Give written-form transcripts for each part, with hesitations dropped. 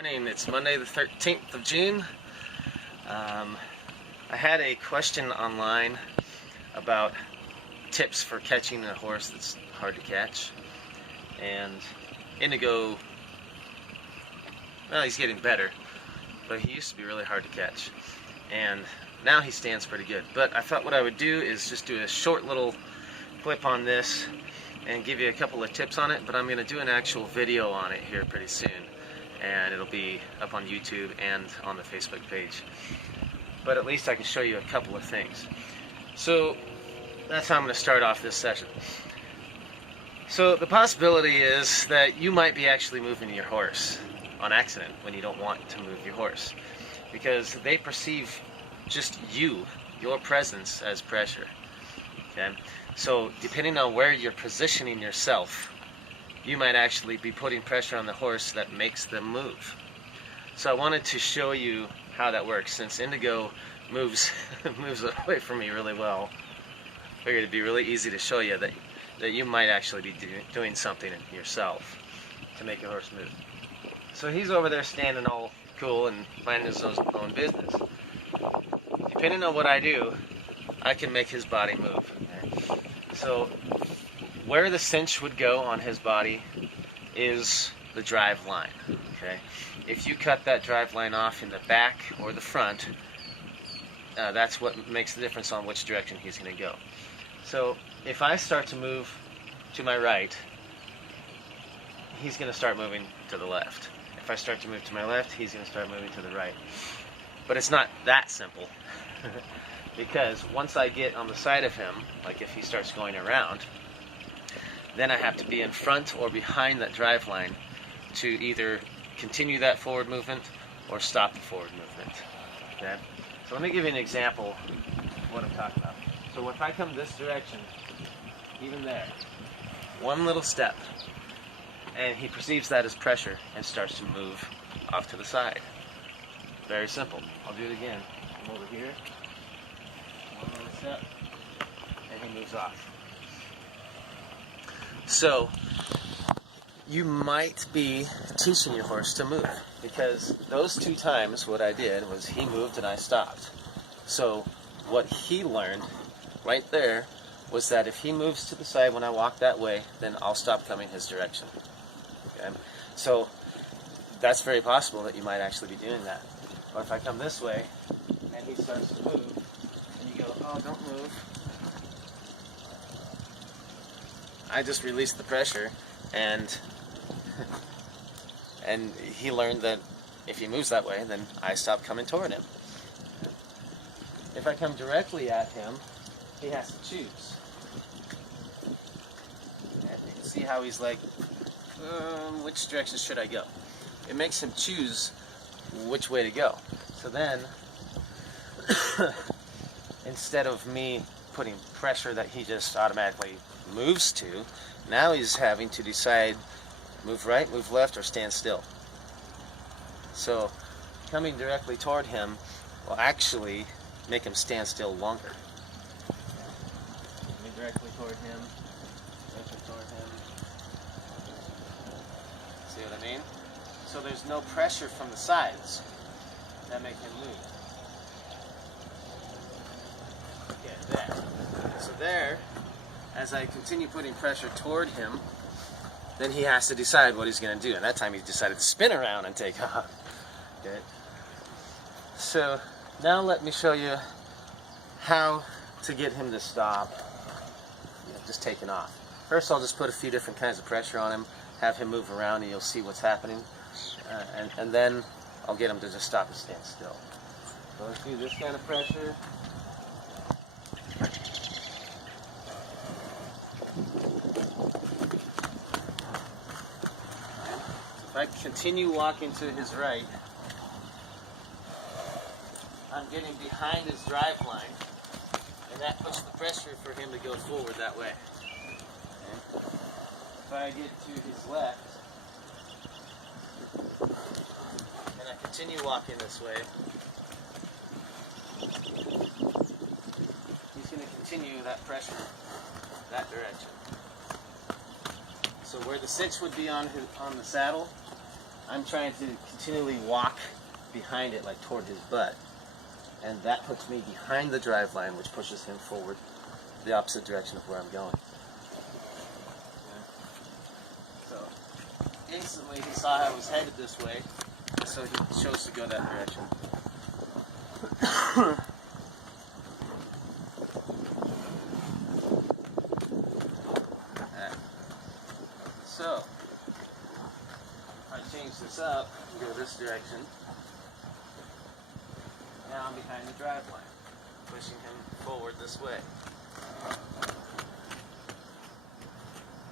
Morning, it's Monday the 13th of June. I had a question online about tips for catching a horse that's hard to catch. And Indigo, well, he's getting better, but he used to be really hard to catch. And now he stands pretty good. But I thought what I would do is just do a short little clip on this and give you a couple of tips on it, but I'm going to do an actual video on it here pretty soon. And it'll be up on YouTube and on the Facebook page. But at least I can show you a couple of things. So that's how I'm going to start off this session. So the possibility is that you might be actually moving your horse on accident when you don't want to move your horse, because they perceive just your presence as pressure. Okay? So depending on where you're positioning yourself, you might actually be putting pressure on the horse that makes them move. So I wanted to show you how that works. Since Indigo moves away from me really well, I figured it'd be really easy to show you that you might actually be doing something yourself to make your horse move. So he's over there standing all cool and minding his own business. Depending on what I do, I can make his body move. Okay? So where the cinch would go on his body is the drive line. Okay, if you cut that drive line off in the back or the front, that's what makes the difference on which direction he's going to go. So if I start to move to my right, he's going to start moving to the left. If I start to move to my left, he's going to start moving to the right. But it's not that simple. Because once I get on the side of him, like if he starts going around, then I have to be in front or behind that drive line to either continue that forward movement or stop the forward movement. Okay? So let me give you an example of what I'm talking about. So if I come this direction, even there, one little step, and he perceives that as pressure and starts to move off to the side. Very simple. I'll do it again. Come over here, one little step, and he moves off. So you might be teaching your horse to move, because those two times what I did was he moved and I stopped. So what he learned right there was that if he moves to the side when I walk that way, then I'll stop coming his direction. Okay? So that's very possible that you might actually be doing that. Or if I come this way and he starts to move and you go, oh, don't move, I just released the pressure, and he learned that if he moves that way, then I stop coming toward him. If I come directly at him, he has to choose. And you can see how he's like, which direction should I go? It makes him choose which way to go. So then, instead of me putting pressure that he just automatically moves to, now he's having to decide move right, move left, or stand still. So coming directly toward him will actually make him stand still longer. Coming directly toward him, directly toward him. See what I mean? So there's no pressure from the sides that make him move. Okay, there. So there, as I continue putting pressure toward him, then he has to decide what he's going to do. And that time he decided to spin around and take off. Okay. So now let me show you how to get him to stop just taking off. First I'll just put a few different kinds of pressure on him, have him move around, and you'll see what's happening. And then I'll get him to just stop and stand still. So let's do this kind of pressure. If I continue walking to his right, I'm getting behind his drive line, and that puts the pressure for him to go forward that way. Okay. If I get to his left, and I continue walking this way, he's going to continue that pressure that direction. So where the cinch would be on the saddle, I'm trying to continually walk behind it, like toward his butt. And that puts me behind the drive line, which pushes him forward the opposite direction of where I'm going. Okay. So instantly he saw I was headed this way, so he chose to go that direction. So if I change this up and go this direction, now I'm behind the drive line, pushing him forward this way.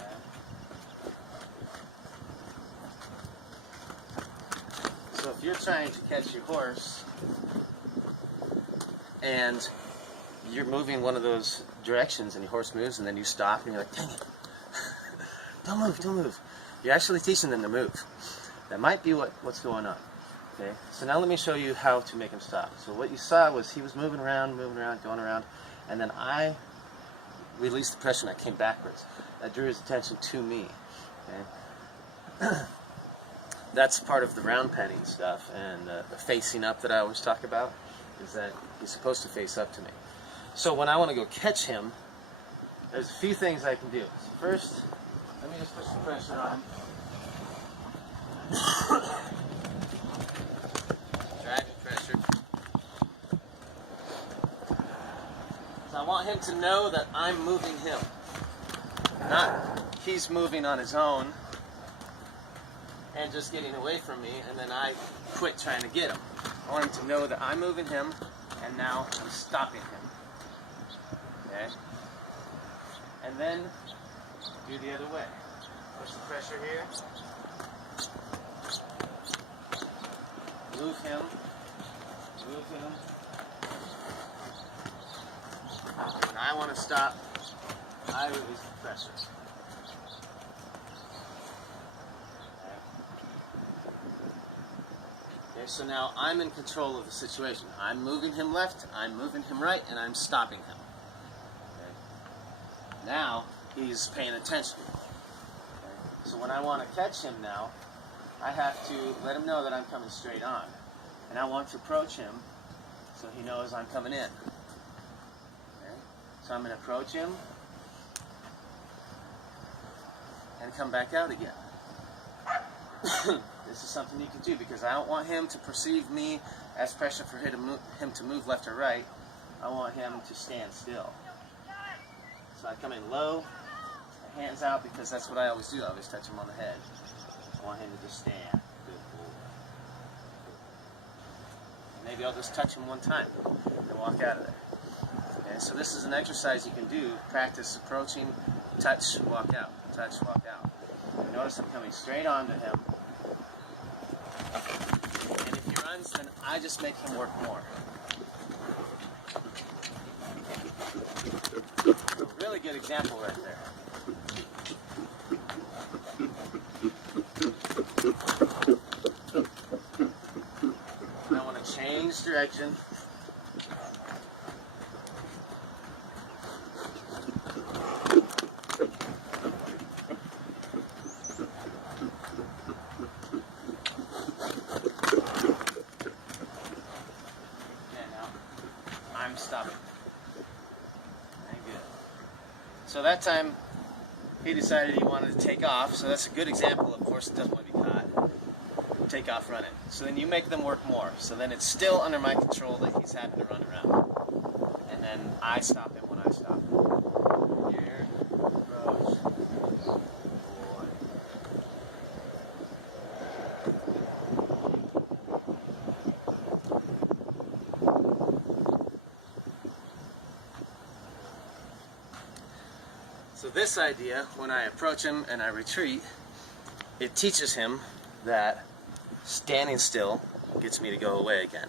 Okay. So if you're trying to catch your horse and you're moving one of those directions and your horse moves and then you stop and you're like, dang it, don't move, don't move. You're actually teaching them to move. That might be what's going on. Okay, so now let me show you how to make him stop. So what you saw was he was moving around, going around, and then I released the pressure and I came backwards. That drew his attention to me. Okay? That's part of the round penning stuff, and the facing up that I always talk about is that he's supposed to face up to me. So when I want to go catch him, there's a few things I can do. So first, let me just put some pressure on. Driving pressure. So I want him to know that I'm moving him. Not he's moving on his own and just getting away from me and then I quit trying to get him. I want him to know that I'm moving him and now I'm stopping him. Okay? And then do the other way. Push the pressure here. Move him. Move him. When I want to stop, I release the pressure. Okay, so now I'm in control of the situation. I'm moving him left, I'm moving him right, and I'm stopping him. Okay. Now he's paying attention. Okay. So when I want to catch him now, I have to let him know that I'm coming straight on. And I want to approach him so he knows I'm coming in. Okay. So I'm going to approach him and come back out again. This is something you can do because I don't want him to perceive me as pressure for him to move left or right. I want him to stand still. So I come in low, hands out, because that's what I always do. I always touch him on the head. I want him to just stand. Good boy. Maybe I'll just touch him one time and walk out of there. Okay, so this is an exercise you can do. Practice approaching, touch, walk out, touch, walk out. Notice I'm coming straight on to him. And if he runs, then I just make him work more. A really good example right there. I want to change direction. I'm stopping. Very good. So that time he decided he wanted to take off, so that's a good example of horse that doesn't want to be caught. Take off running. So then you make them work more. So then it's still under my control that he's having to run around. And then I stop him when I stop him. Here, approach. Boy. So this idea, when I approach him and I retreat, it teaches him that standing still gets me to go away again.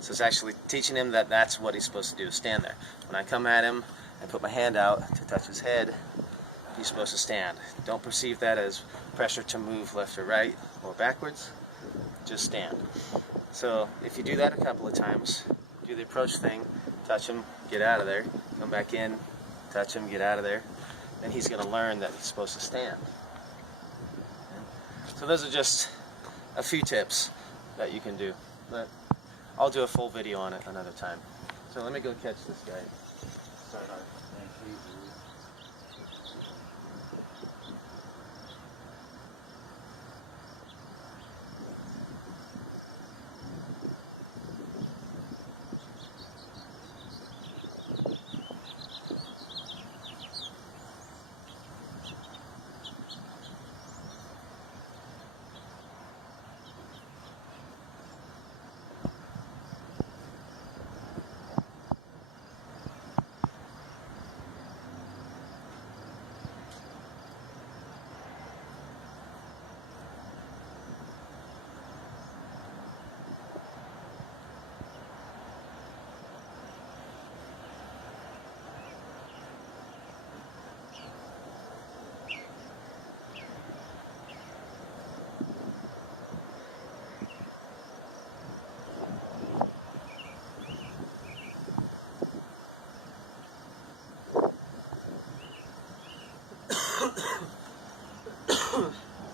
So it's actually teaching him that that's what he's supposed to do, stand there. When I come at him and put my hand out to touch his head, he's supposed to stand. Don't perceive that as pressure to move left or right or backwards. Just stand. So if you do that a couple of times, do the approach thing, touch him, get out of there, come back in, touch him, get out of there, then he's going to learn that he's supposed to stand. So those are just a few tips that you can do, but I'll do a full video on it another time. So let me go catch this guy. Start our thing.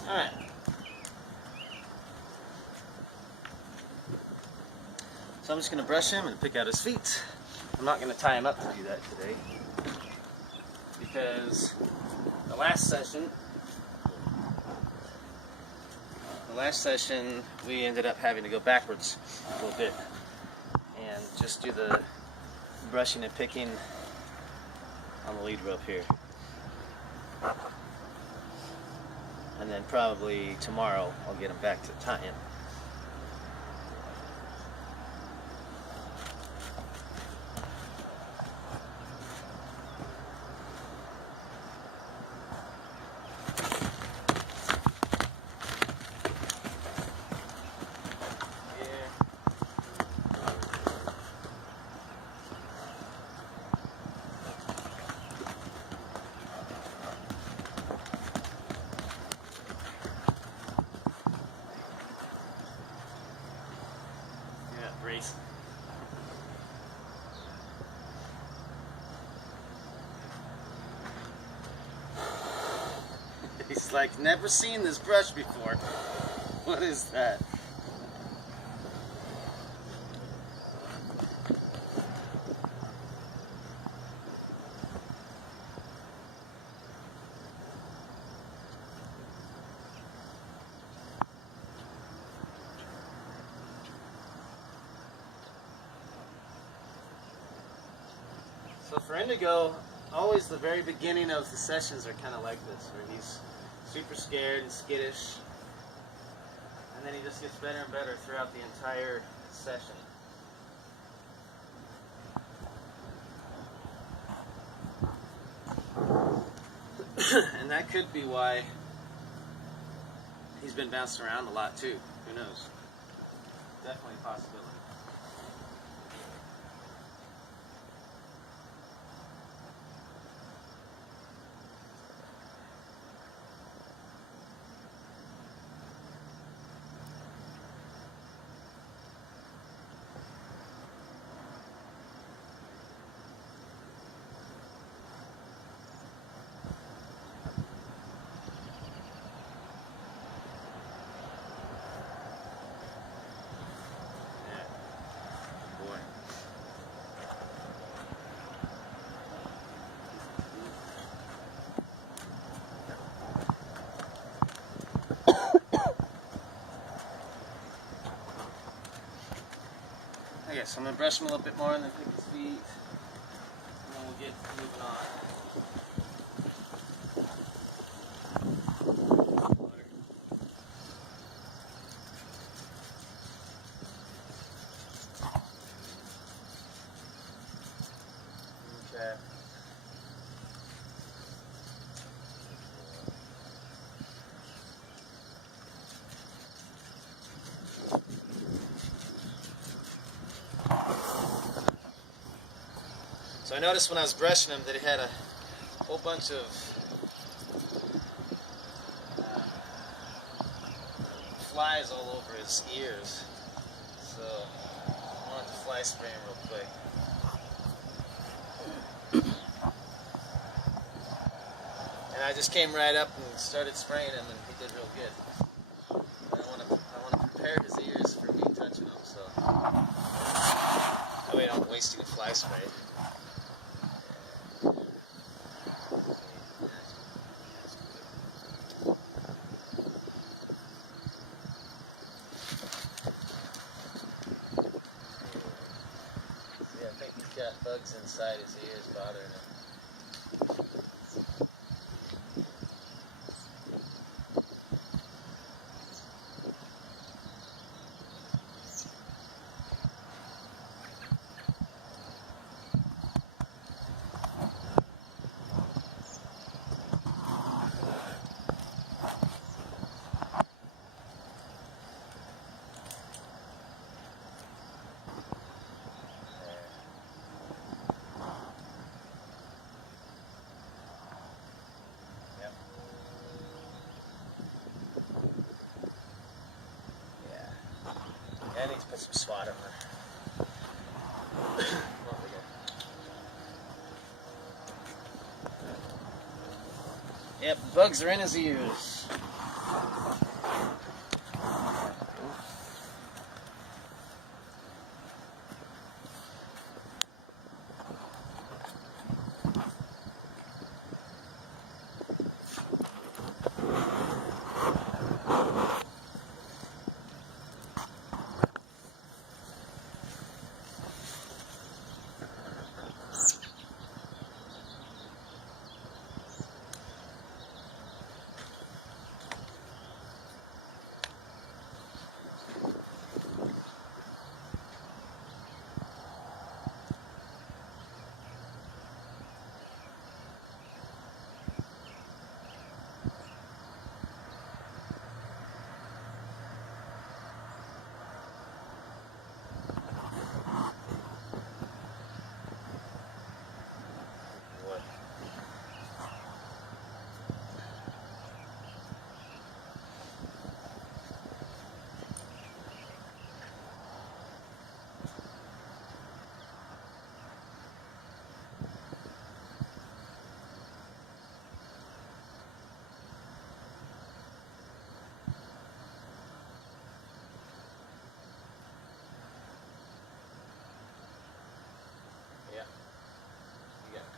Alright. So I'm just going to brush him and pick out his feet. I'm not going to tie him up to do that today, because the last session we ended up having to go backwards a little bit and just do the brushing and picking on the lead rope here. And then probably tomorrow I'll get him back to tying. Race. He's like, never seen this brush before. What is that? So for Indigo, always the very beginning of the sessions are kind of like this, where he's super scared and skittish, and then he just gets better and better throughout the entire session. And that could be why he's been bounced around a lot too. Who knows? Definitely a possibility. Okay, so I'm going to brush him a little bit more and then pick his feet, and then we'll get moving on. Okay. So I noticed when I was brushing him that he had a whole bunch of flies all over his ears. So I wanted to fly spray him real quick. And I just came right up and started spraying him, and he did real good. I want to got bugs inside his ears bothering him. I need to put some swat on there. Yep, bugs are in his ears.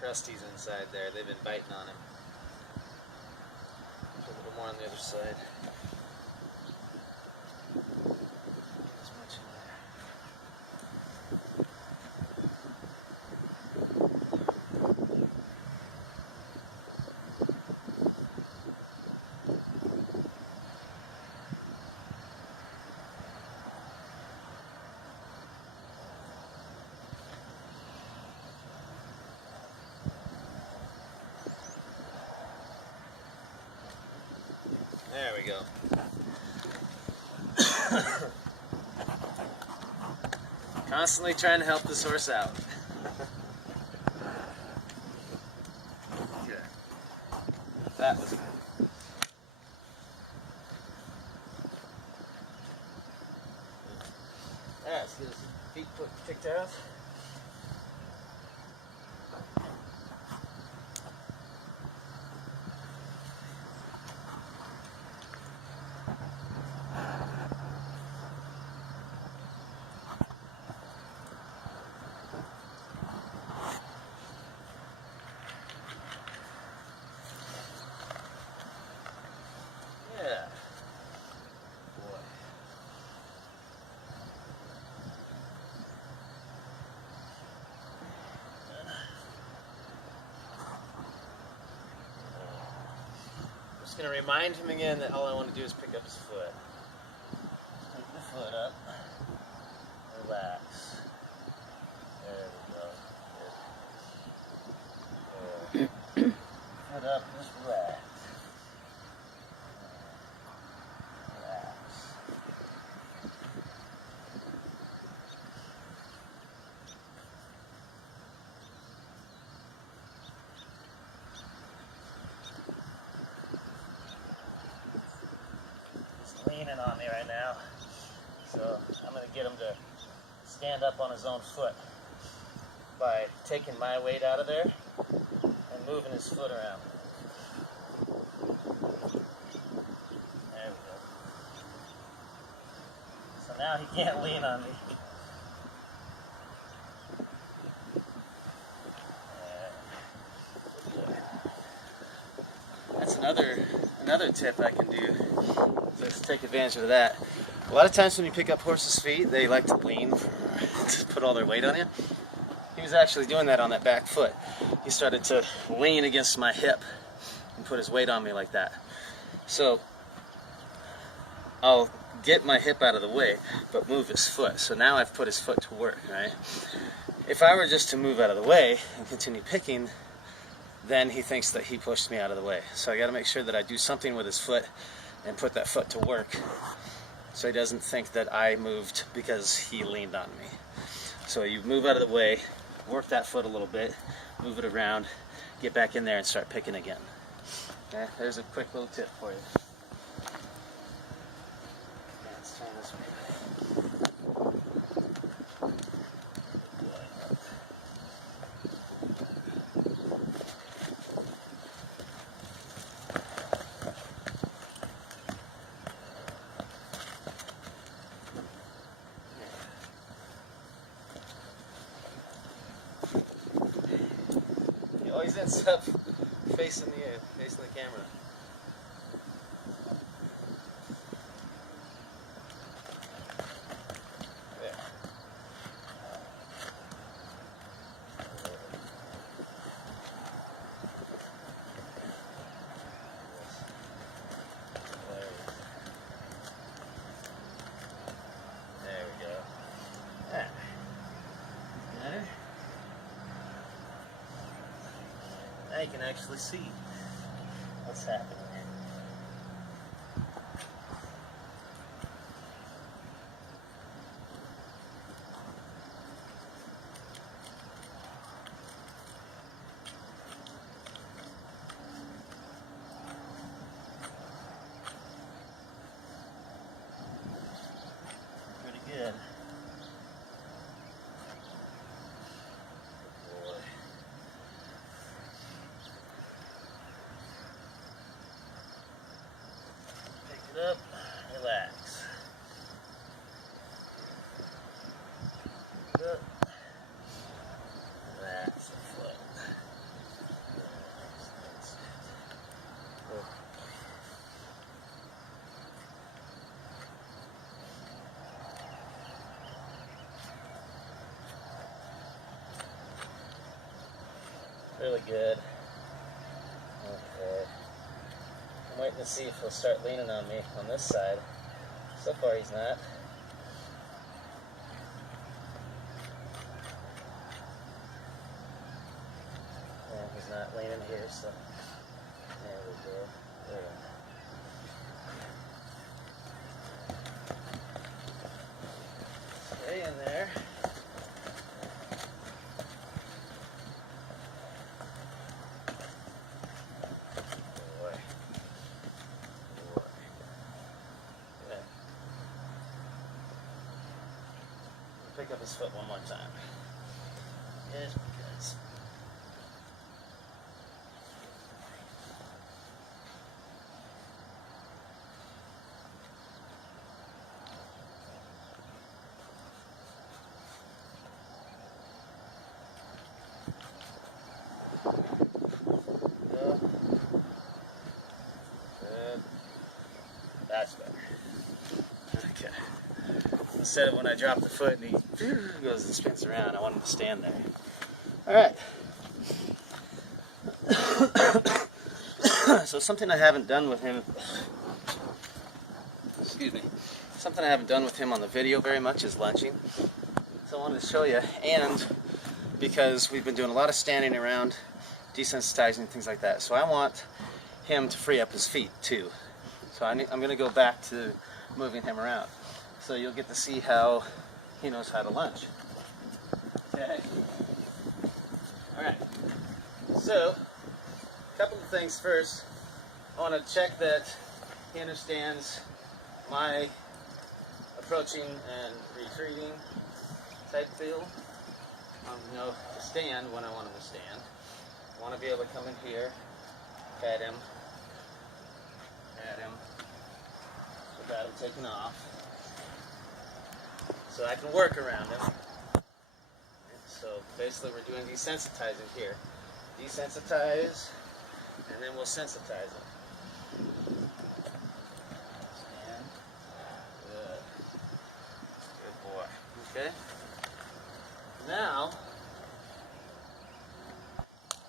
Crusties inside there. They've been biting on him. A little more on the other side. As much in there. There we go. Constantly trying to help this horse out. Good. That was good. Alright, let's get his feet picked out. Yeah. Boy. I'm just going to remind him again that all I want to do is pick up his foot. Pick the foot up. Relax. There we go. Good. Foot up, just relax. Leaning on me right now, so I'm going to get him to stand up on his own foot by taking my weight out of there and moving his foot around. There we go. So now he can't lean on me. That's another tip I can do. Let's take advantage of that. A lot of times when you pick up horses' feet, they like to lean to put all their weight on you. he was actually doing that on that back foot. He started to lean against my hip and put his weight on me like that. So I'll get my hip out of the way, but move his foot. So now I've put his foot to work, right? If I were just to move out of the way and continue picking, then he thinks that he pushed me out of the way. So I got to make sure that I do something with his foot and put that foot to work, so he doesn't think that I moved because he leaned on me. So you move out of the way, work that foot a little bit, move it around, get back in there and start picking again. Okay, there's a quick little tip for you. Let's turn this way. He always ends up facing the camera. There. There we go. Ah. Better? Now you can actually see what's happening. Pretty good. Good boy. Pick it up, relax. Pick it up. That's the foot. Oh. Really good. Okay. I'm waiting to see if he'll start leaning on me on this side. So far he's not. Yeah, he's not leaning here, so there we go. There. Stay in there. Boy. Boy. Good. Pick up his foot one more time. Yes, because. Good. That's better. Okay. Instead of when I drop the foot and he goes and spins around, I want him to stand there. Alright. So something I haven't done with him, excuse me, something I haven't done with him on the video very much is lunching. So I wanted to show you, and because we've been doing a lot of standing around, desensitizing, things like that. So I want him to free up his feet too. So I'm going to go back to moving him around. So you'll get to see how he knows how to lunge. Okay. Alright. So, a couple of things first. I want to check that he understands my approaching and retreating type feel. I want to know to stand when I want him to stand. I want to be able to come in here, pat him, without him taking off. So I can work around him. So basically we're doing desensitizing here. Desensitize, and then we'll sensitize him. Stand. Good. Good boy. Okay? Now,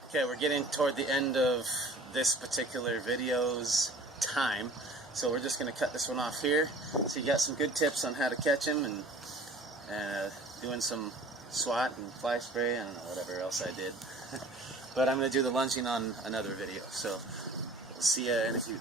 Okay, we're getting toward the end of this particular video's time, so we're just going to cut this one off here. So you got some good tips on how to catch him, and doing some swat and fly spray, I don't know, whatever else I did. But I'm going to do the lunging on another video, so we'll see you in a few.